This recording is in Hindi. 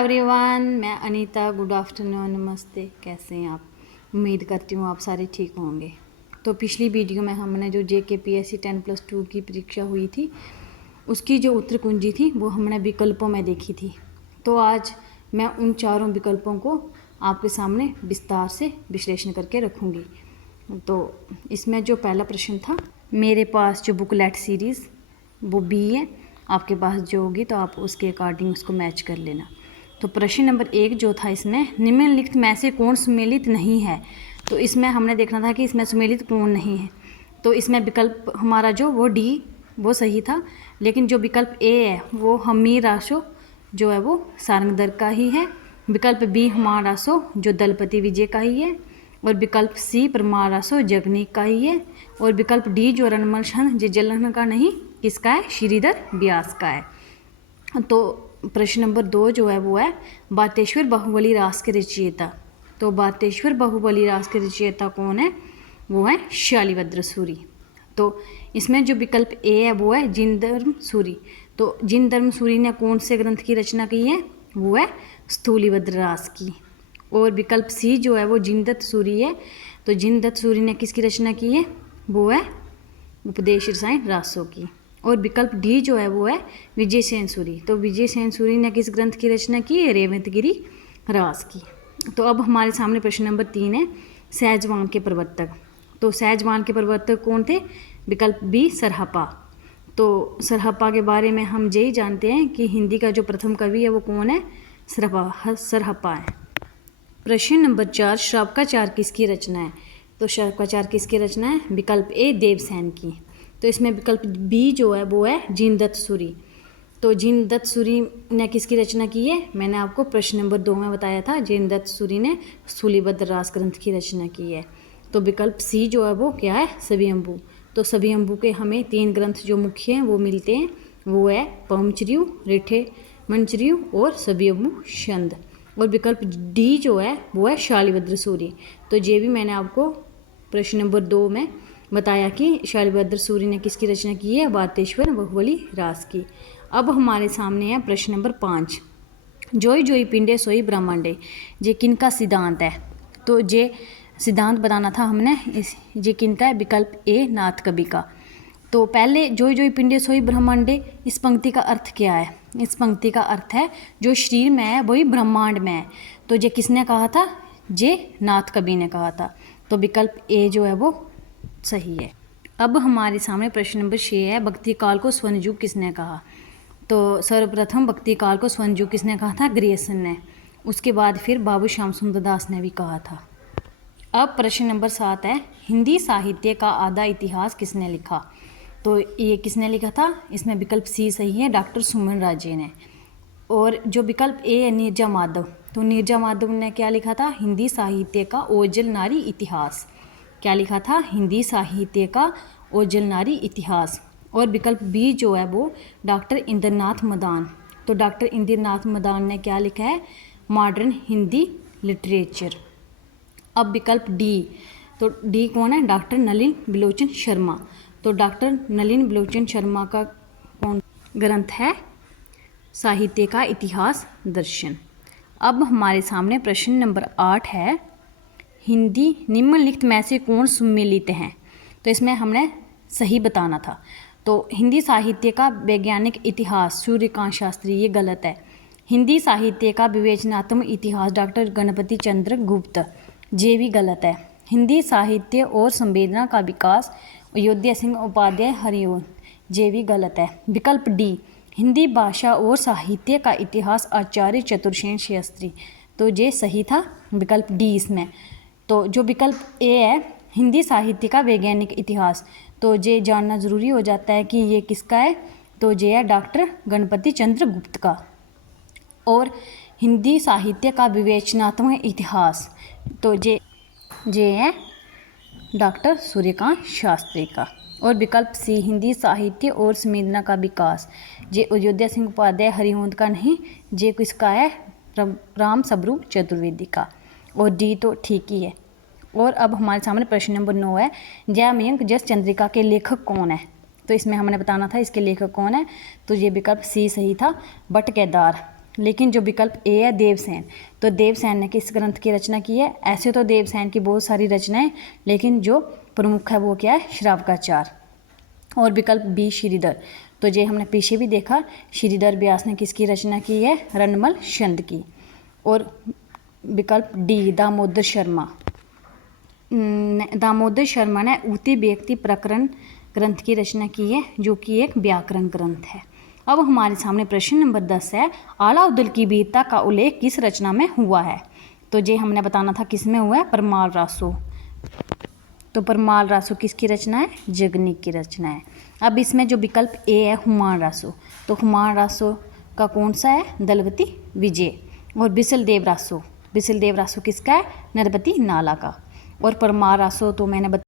एवरीवन, मैं अनीता। गुड आफ्टरनून, नमस्ते। कैसे हैं आप? उम्मीद करती हूँ आप सारे ठीक होंगे। तो पिछली वीडियो में हमने जो JKPSC 10+2 की परीक्षा हुई थी उसकी जो उत्तर कुंजी थी वो हमने विकल्पों में देखी थी। तो आज मैं उन चारों विकल्पों को आपके सामने विस्तार से विश्लेषण करके रखूँगी। तो इसमें जो पहला प्रश्न था, मेरे पास जो बुकलेट सीरीज़ वो B है, आपके पास जो होगी तो आप उसके अकॉर्डिंग उसको मैच कर लेना। तो प्रश्न नंबर 1 जो था, इसमें निम्नलिखित में से कौन सुमेलित नहीं है। तो इसमें हमने देखना था कि इसमें सुमेलित कौन नहीं है। तो इसमें विकल्प हमारा जो वो D वो सही था, लेकिन जो विकल्प A है वो हमीर रासो जो है वो सारंगधर का ही है। विकल्प B हमार रासो जो दलपति विजय का ही है, और विकल्प C परमार रासो जगनीक का ही है, और विकल्प D जो रणमल छंद जो जलन का नहीं, किसका है? श्रीधर व्यास का है। तो प्रश्न नंबर 2 जो है वो है बातेश्वर बाहुबली रास के रचयिता। तो बातेश्वर बाहुबली रास के रचयिता कौन है? वो है शालिभद्र सूरी। तो इसमें जो विकल्प A है वो है जिनधर्म सूरी। तो जिनधर्म सूरी ने कौन से ग्रंथ की रचना की है? वो है स्थूलीभद्र रास की। और विकल्प C जो है वो जिनदत्त सूरी है। तो जिनदत्त सूरी ने किसकी रचना की है? वो है उपदेश रसायन रासों की। और विकल्प D जो है वो है विजय सेन सूरी। तो विजय सेन सूरी ने किस ग्रंथ की रचना की है? रेवंतगिरी रास की। तो अब हमारे सामने प्रश्न नंबर 3 है सहजवान के प्रवर्तक। तो सहजवान के प्रवर्तक कौन थे? विकल्प B सरहपा। तो सरहपा के बारे में हम यही जानते हैं कि हिंदी का जो प्रथम कवि है वो कौन है? सरहपा है। प्रश्न नंबर 4 श्रावकाचार किसकी रचना है? तो श्रावकाचार किसकी रचना है? विकल्प A देवसेन की। तो इसमें विकल्प B जो है वो है जिनदत्त सूरी। तो जिनदत्त सूरी ने किसकी रचना की है? मैंने आपको प्रश्न नंबर 2 में बताया था, जिनदत्त सूरी ने स्थूलीभद्र रास ग्रंथ की रचना की है। तो विकल्प C जो है वो क्या है? सवियंबु। तो सवियंबु के हमें 3 ग्रंथ जो मुख्य हैं वो मिलते हैं, वो है पवमचर्यु, रिठे मंचर्यु और सवियंबु छंद। और विकल्प D जो है वो है शालिभद्र सूरी। तो ये भी मैंने आपको प्रश्न नंबर 2 में बताया कि शालिभद्र सूरी ने किसकी रचना की है? बातेश्वर बाहुबली रास की। अब हमारे सामने है प्रश्न नंबर 5 जोई जोई पिंडे सोई ब्रह्मांडे। ये किनका सिद्धांत है? तो ये सिद्धांत बताना था हमने। ये किनका है? विकल्प A नाथ कवि का। तो पहले जोई जोई पिंडे सोई ब्रह्मांडे, इस पंक्ति का अर्थ क्या है? इस पंक्ति का अर्थ है जो शरीर में है वही ब्रह्मांड में है। तो ये किसने कहा था? ये नाथ कवि ने कहा था। तो विकल्प A जो है वो सही है। अब हमारे सामने प्रश्न नंबर 6 है भक्ति काल को स्वर्णयुग किसने कहा? तो सर्वप्रथम भक्ति काल को स्वर्णयुग किसने कहा था? ग्रियर्सन ने। उसके बाद फिर बाबू श्याम सुंदर दास ने भी कहा था। अब प्रश्न नंबर 7 है हिंदी साहित्य का आधा इतिहास किसने लिखा? तो ये किसने लिखा था? इसमें विकल्प C सही है, डॉक्टर सुमन राजे ने। और जो विकल्प A है नीरजा माधव। तो नीरजा माधव ने क्या लिखा था? हिंदी साहित्य का ओजल नारी इतिहास। क्या लिखा था? हिंदी साहित्य का ओजल नारी इतिहास। और विकल्प B जो है वो डॉक्टर इंद्रनाथ मदान। तो डॉक्टर इंद्रनाथ मदान ने क्या लिखा है? Modern Hindi literature. अब विकल्प D, तो D कौन है? डॉक्टर नलिन बिलोचन शर्मा। तो डॉक्टर नलिन बिलोचन शर्मा का कौन ग्रंथ है? साहित्य का इतिहास दर्शन। अब हमारे सामने प्रश्न नंबर 8 है हिंदी निम्नलिखित में से कौन सुमेलित हैं? तो इसमें हमने सही बताना था। तो हिंदी साहित्य का वैज्ञानिक इतिहास सूर्यकांत शास्त्री, ये गलत है। हिंदी साहित्य का विवेचनात्मक इतिहास डॉक्टर गणपति चंद्र गुप्त, ये भी गलत है। हिंदी साहित्य और संवेदना का विकास अयोध्या सिंह उपाध्याय हरिओं, ये भी गलत है। विकल्प D हिंदी भाषा और साहित्य का इतिहास आचार्य चतुर्सेन शास्त्री, तो ये सही था विकल्प D इसमें। तो जो विकल्प A है हिंदी साहित्य का वैज्ञानिक इतिहास, तो ये जानना ज़रूरी हो जाता है कि ये किसका है? तो ये है डॉक्टर गणपति चंद्र गुप्त का। और हिंदी साहित्य का विवेचनात्मक इतिहास, तो ये है डॉक्टर सूर्यकांत शास्त्री का। और विकल्प C हिंदी साहित्य और संवेदना का विकास, ये अयोध्या सिंह उपाध्याय हरिओं का नहीं, ये किसका है? राम स्वरूप चतुर्वेदी का। और D तो ठीक ही है। और अब हमारे सामने प्रश्न नंबर 9 है जयमयंक जस चंद्रिका के लेखक कौन है? तो इसमें हमने बताना था इसके लेखक कौन है। तो ये विकल्प C सही था, बट केदार। लेकिन जो विकल्प ए है देवसेन, तो देवसेन ने किस ग्रंथ की रचना की है? ऐसे तो देवसेन की बहुत सारी रचनाएं, लेकिन जो प्रमुख है वो क्या है? श्रावकाचार। और विकल्प बी श्रीधर, तो ये हमने पीछे भी देखा, श्रीधर व्यास ने किसकी रचना की है? रणमल छंद की। और विकल्प डी दामोदर शर्मा, दामोदर शर्मा ने ऊती व्यक्ति प्रकरण ग्रंथ की रचना की है, जो कि एक व्याकरण ग्रंथ है। अब हमारे सामने प्रश्न नंबर 10 है, अलाउद्दीन की वीरता का उल्लेख किस रचना में हुआ है? तो ये हमने बताना था किस में हुआ है? परमाल रासो। तो परमाल रासो किसकी रचना है? जगनीक की रचना है। अब इसमें जो विकल्प ए है हुमायूं रासो, तो हुमायूं रासो का कौन सा है? दलपति विजय। और बिसल देव रासो किसका है? नरपति नाला का। और परमाल रासो तो मैंने